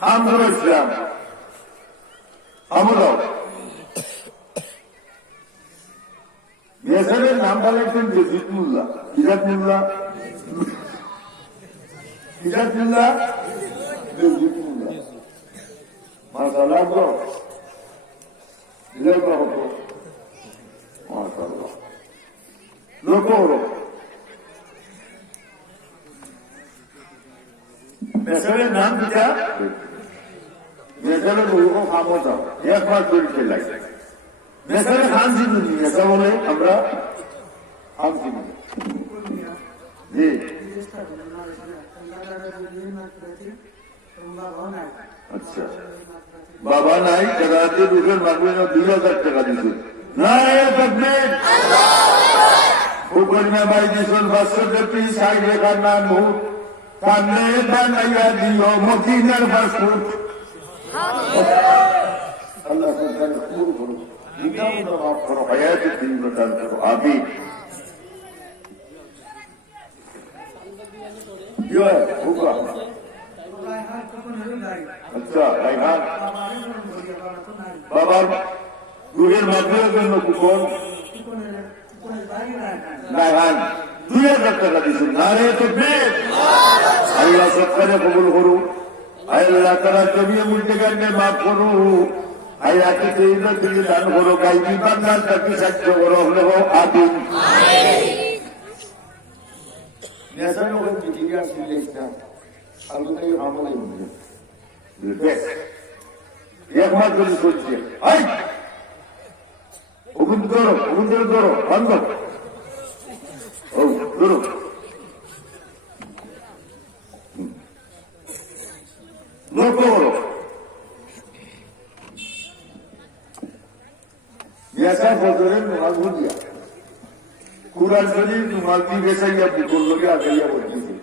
খাম হলো ইসলাম খামল মেসেজের নাম বলেছেন জজিদ মুল্লা কিরাত মুল্লা কিরাত মুল্লা জজিদ মুল্লা মাসাল্লাহ মেসরের নাম দিটা মেসরের বহু ক্ষমতা একবার তৈরি লাগে মেসরে খান জিনুনি মেসা বলে আমরা খান জিনুনি জি আচ্ছা বাবা নাই টাকাতে দুজন মাগবে না 2000 টাকা দিচ্ছে না পুকুরিয়া ভাই দিয়েছেন 500 পিস সাইড রেখার নাম ভূত কানে বানাইয়া দিও মদিনার পাসপোর্ট আল্লাহ সুবহান কবুল করুন দিদাম মাফ করো হায়াতের দিন প্রদান করো আমিন यो है होगा अच्छा রাইহান বাবার রুহের মাধ্যমের জন্য কুপন রাইহান 2000 টাকা দিয়েছেন নারে তাকবীর আল্লাহ সবকে কবুল করুন আল্লাহ তাআলা জমিয়ে মুলকে মাফ করুন হায়াতে তৈয়বা থেকে দান করো গায়বী বান্দার তাকে সাহায্য করো হলো আমিন নেশা লোকের বিটিকে আসলে একটা আলুটাই আমলাই হচ্ছে একমাত্র যদি করছে ওগুন ধরো বন্ধ ও ধরো লক্ষ্য করো নেশা ফজরের নামাজ ভুলিয়া কুরআন শরীফ মালতি বেসাইয়া বুকুল লোকে আগাইয়া বলতেছে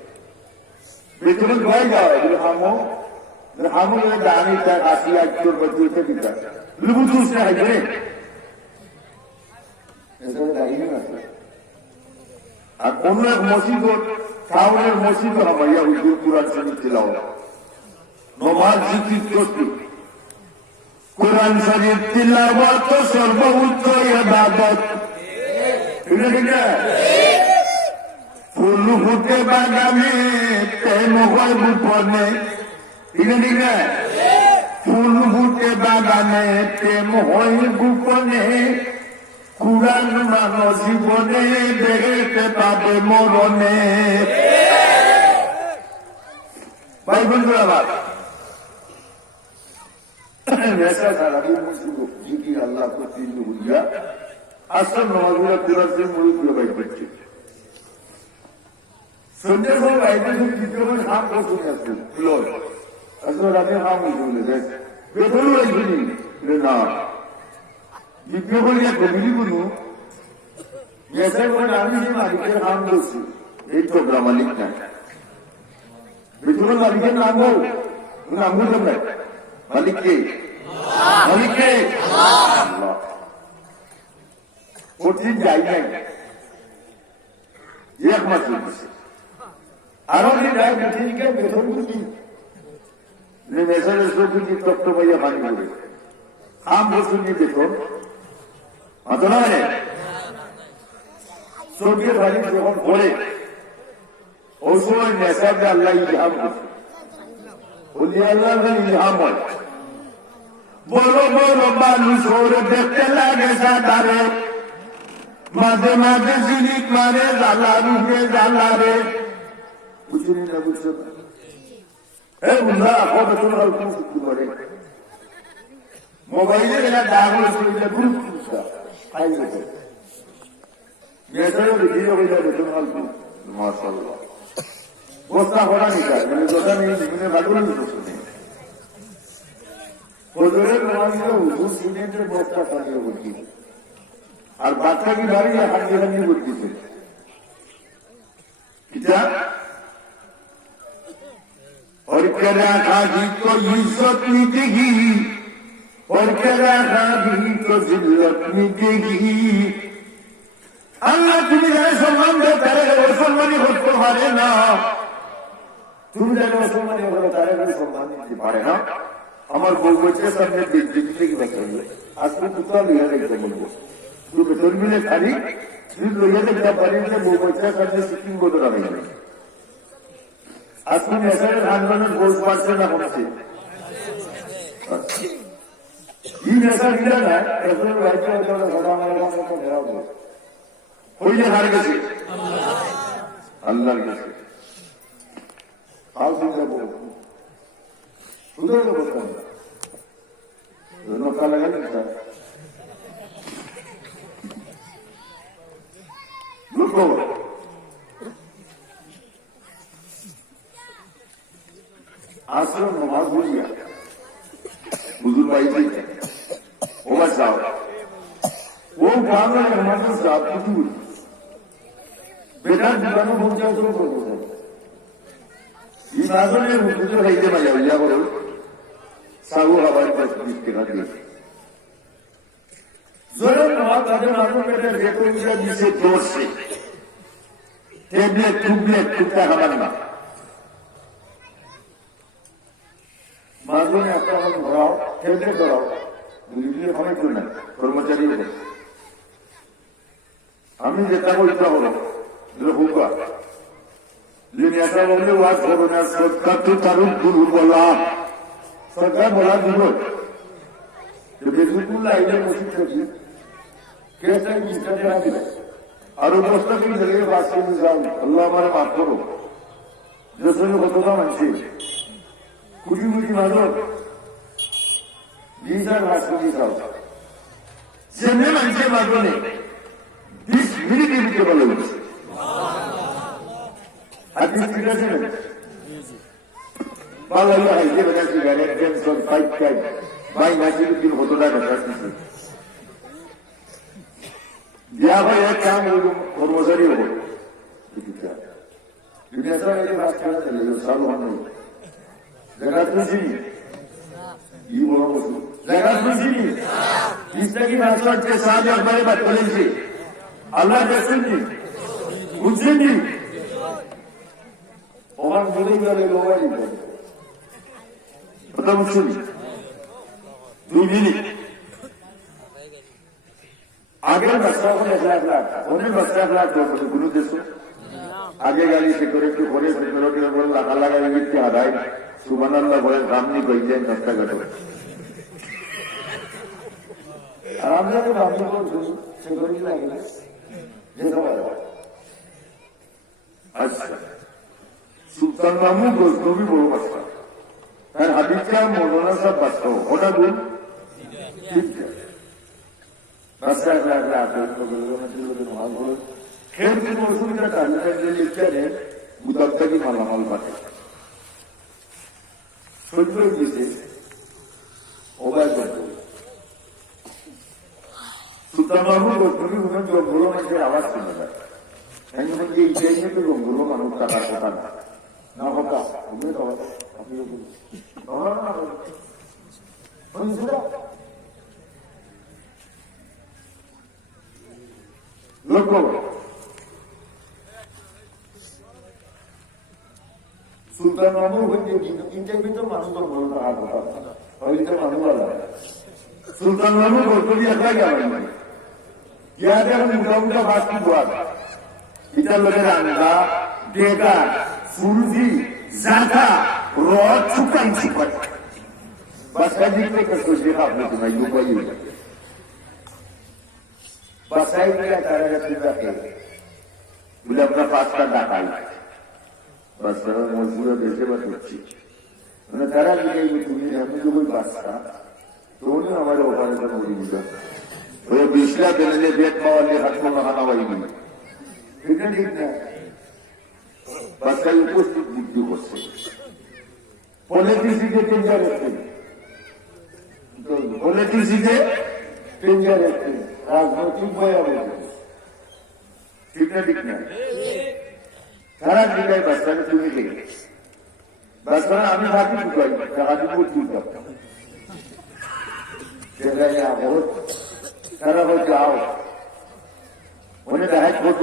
বেতন ভাই যাও এগুলো হামো দানি তা আসিয়া তোর বলতে দিতা লুবুতু সে হাইবে এসব দাঁড়িয়ে না আর কোন এক মসজিদ টাউনের মসজিদ হামাইয়া হুজুর কুরআন শরীফ তিলাওয়াত নমাজ জিকির করতে কুরআন শরীফ তিলাওয়াত সর্বোচ্চ ইবাদত ফুল ফুটে বাগানে প্রেম হয় গোপনে ফুল ফুটে বাগানে প্রেম হয় গোপনে কুরআন মানো জীবনে দেখতে পাবে মরণে ভাই বন্ধুরা আমার নেশা সারাদিন জিকির আল্লাহ প্রতি বুঝিয়া আসল নমাজগুলো কুরআন শরীফ মুড়ি বাইর করছে সন্ধ্যের সময় বাইরে বিজ্ঞাপন হাম শুনে আসছে আসলে রাতে হাম শুনে দেখ বেতন লাগবেনি না বিজ্ঞাপন কমিলি কোনো মেসেজ করে আমি যে মালিকের হাম করছি এই প্রোগ্রাম মালিক না বেতন মালিকের নাম হোক নাম বলতে মালিককে আল্লাহ কঠিন যাই নাই এক মাস চলছে আরো দিন বেতন বুঝি মেসারের সবজি তপ্ত পাইয়া পানি করে আম বছর নিয়ে বেতন মাতো না চোখের বাড়ি যখন পড়ে ওই সময় নেশাকে আল্লাহ ইলহাম করছে বলি আল্লাহ ইলহাম হয় বড় বড় মানুষ ওরে দেখতে লাগে সাদারে মাঝে মাঝে জিনিস মারে জ্বালা রুখে জ্বালা রে বুঝুনি না বুঝছো এই বুঝা কবে তোমার কি করে মোবাইলে এরা ডাগল শুনলে গ্রুপ খাই গেছে মেসেজ ভিডিও হয়ে যাবে তোমার মাশাআল্লাহ বস্তা করা নিকা মানে যেটা নেই জীবনে ভালো শুনে ওদের নামে হুজুর সিনেটের বস্তা সাজিয়ে বলছি আর বাচ্চা কি বাড়ি হাঁটি হাঁটি বলতেছে কিটা और करा खादी को इज्जत मिलेगी और करा खादी को जिल्लत मिलेगी अल्लाह तुम्हें जाने सम्मान दे तारे वो सम्मानी होते पारे ना तुम जाने वो सम्मानी होते तारे वो सम्मान नहीं पारे ना हमारे बहू बच्चे सबने जिंदगी की बताइए आज तो कुत्ता लिया देखते बोलो तू बेतन मिले खाली फिर लोग देखता पारे से बहू बच्चे सबने सिक्किम को तो रखेंगे আজকে নেশারের আন্দোলনের গোল পাচ্ছে না করছে এই নেশা মিলে না এখন রাজ্য হইলে হার গেছে আল্লাহর গেছে সুন্দর নৌকা লাগালে आश्रम नमाज बोलिया बुजुर्ग भाई जी उमर साहब वो गांव में नमाज साहब बुजुर्ग बेटा दुकान में पहुंचा तो ये नाजों ने बुजुर्ग भाई के मजा लिया बोलो साहू हमारे पास बीते ना दिए जरूर नमाज आधे नाजों में देखो मुझे जिसे जोर से टेबलेट टूटा हमारा माधुने अपना मन भराओ खेलते कराओ दिल्ली हमें क्यों नहीं कर्मचारी है हमें जितना को इतना हो जो होगा लेकिन ऐसा बोलने वाद करोना सरकार तो तारुण गुरु बोला सरकार बोला दिलो जो बेसुकुल लाइने कोशिश करी कैसे किसका क्या दिला और दोस्तों की जरिए बात के निजाम अल्लाह हमारे माफ करो जैसे जो होता मंशी कुछ मानो गीजर राष्ट्रपति साहब जन्ने मंचे मानो ने 20 मिनट के बोले आज इस तरह से बाला ये है ये बना के गए टेंशन फाइट फाइट भाई नाची दिन होता है ना दिया भाई एक काम और मजरी हो दुनिया से ये बात करना चाहिए सालों हम जगत मुझी ये बोला मुझे जगत मुझी जिंदगी में आसमान के साथ हमारे बात करेंगे अल्लाह रसूल जी मुझे जी और मुझे वाले लोग हैं पता मुझे दो मिनट आगे बच्चा को निकला उन्हें बच्चा तो गुरु देशों आगे गाड़ी सिक्योरिटी खोले सिक्योरिटी बोल लगा लगा के आदाय सुबहानाल्लाह बोले सामने कोई जाए नष्टा करो आराम से बाबू को सिक्योरिटी लगे ये सब अच्छा सुल्तान मामू गोश्त भी बोलो बच्चा यार हदीस का मौलाना सब बच्चा हो होना दूर ठीक है बच्चा अगला तो बोलो ना चलो तो माल बोलो खेल के मौसम का तारीख है लिखते हैं मुदक्का की मालामाल बातें ছোট্ট দিতে ওবায় করতে সুলতান মাহমুদ তুমি উনার জঙ্গল মানুষের আওয়াজ শুনে যায় এখন যে ইটাই নিয়ে তো জঙ্গল মানুষ টাকার কথা না কথা তুমি তো আপনি লক্ষ্য করো। সুলতান মামুর হইতে ইন্টারভিউ মানুষ তো বলতো হইতে মানুষ সুলতান মামু বলতো একলা গেল ইয়াতে মোটা মোটা বাস্তি বাদ ইটার লোকের আন্দা ডেকা ফুলজি জাতা রড ছুকান ছুকান বাসা দিকে কষ্ট দেখা আপনি তোমায় লুকাই বাসায় গিয়ে তারা কাছে থাকে বলে আপনার 5টা টাকা বাচ্চারা মজুরা দেশে বাঁচছি মানে তারা লিখে তুমি আমি তো ওই বাচ্চা তোমরা আমার ওখানে তো মরি দিত ওই 20 লাখ দিলে বেড পাওয়ার নিয়ে হাত কোনো খানা পাইনি এটা ঠিক না বাচ্চায় উপস্থিত বুদ্ধি করছে পলিটিক্সিকে টেন্ডার রাখছে পলিটিক্সিকে টেন্ডার রাখছে রাজনৈতিক বয়া বলছে ঠিক না ঠিক না সারা জিগায় বাচ্চাকে তুমি দেখে বাচ্চারা আমি ভাবি ঢুকাই টাকা দিব তুলতাম সারা হয়ে যাও মনে দেখায় খোঁজ